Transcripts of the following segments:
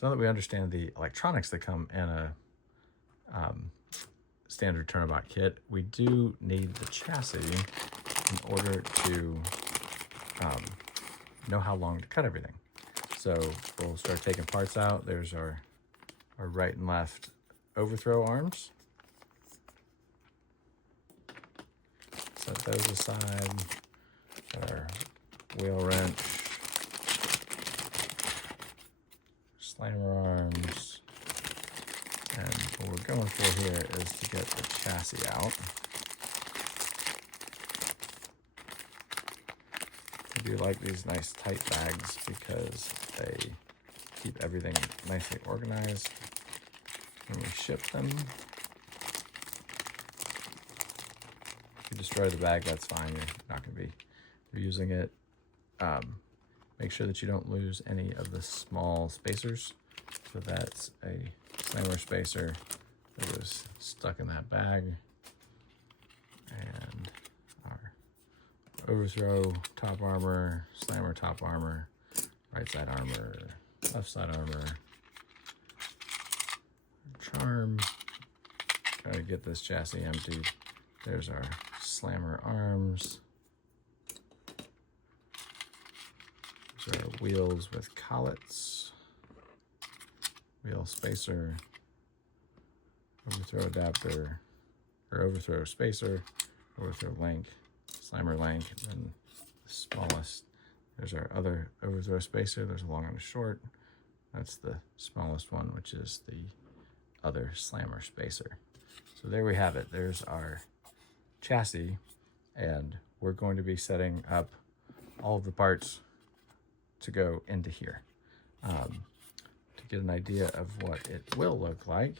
So now that we understand the electronics that come in a standard turnabout kit, we do need the chassis in order to know how long to cut everything. So we'll start taking parts out. There's our right and left overthrow arms. Set those aside. Got our wheel wrench, slammer arms, and what we're going for here is to get the chassis out. I do like these nice tight bags because they keep everything nicely organized when we ship them. If you destroy the bag, that's fine. You're not going to be using it. Make sure that you don't lose any of the small spacers. So that's a slammer spacer that was stuck in that bag. And our overthrow top armor, slammer top armor, right side armor, left side armor, charm. Try to get this chassis emptied. There's our slammer arms. These are our wheels with collets, wheel spacer, overthrow adapter, or overthrow spacer, overthrow link, slammer link, and the smallest. There's our other overthrow spacer. There's a long and a short. That's the smallest one, which is the other slammer spacer. So there we have it. There's our chassis, and we're going to be setting up all of the parts to go into here. To get an idea of what it will look like,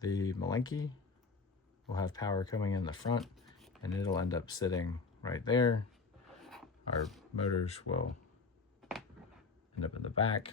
the Malenki will have power coming in the front, and it'll end up sitting right there. Our motors will end up in the back.